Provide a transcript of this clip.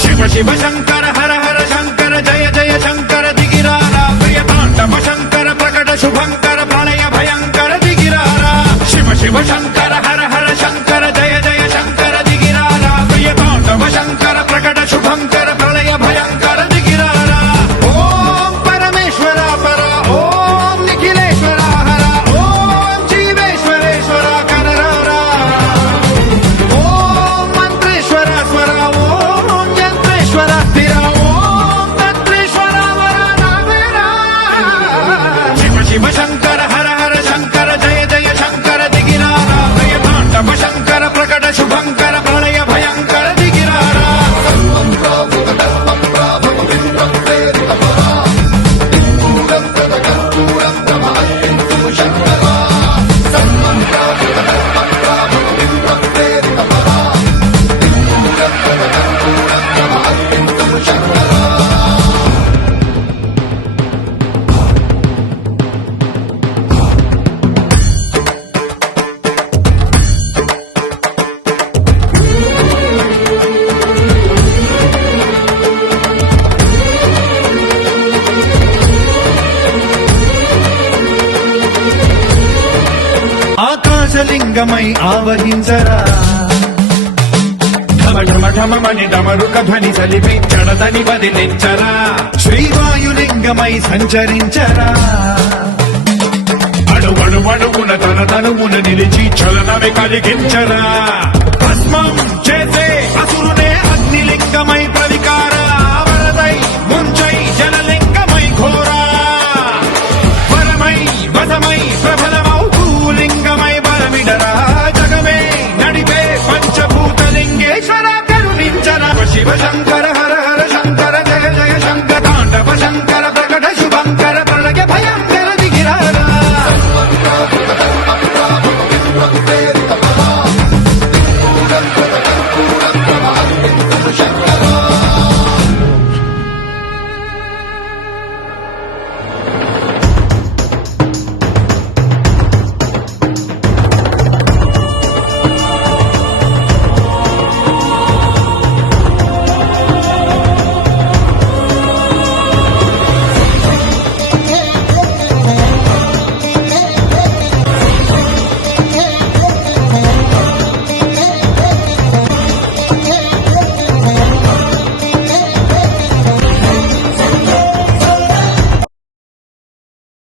శివ శివ శంకర హర హర శంకర జయ జయ శంకర దిగిరారా ప్రియ తాండవ శంకర ప్రకట శుభంకర ప్రళయ భయంకర దిగిరారా శివ శివ శంకర హర హర శంకర జయ జయ శంకర దిగిరారా ప్రియ తాండవ శంకర ప్రకట శుభంకర ప్రళయ భయంకర దిగిరారా ఓం పరమేశ్వర పర ఓం నిఖిలేశ్వర హర ఓం జీవేశ్వరేశ్వర కనరారా ఓం మంత్రేశ్వర స్వర ఓం యంత్రేశ్వర స్థిర ఓం తంత్రేశ్వర వర నాగరా శివ శివ శంకర హర హర శంకర జయ జయ శంకర దిగిరారా ప్రియ తాండవ శంకర ప్రకట శుభంకర ప్రళయ భయంకర దిగిరారా ఆకాశలింగమై ఆవహించరా ఢమ ఢమ ఢమమని డమరుక ధ్వని సలిపి జడదని వదిలించరా శ్రీవాయులింగమై సంచరించరా అణువణువున తన తనువున నిలిచి చలనమే కలిగించరా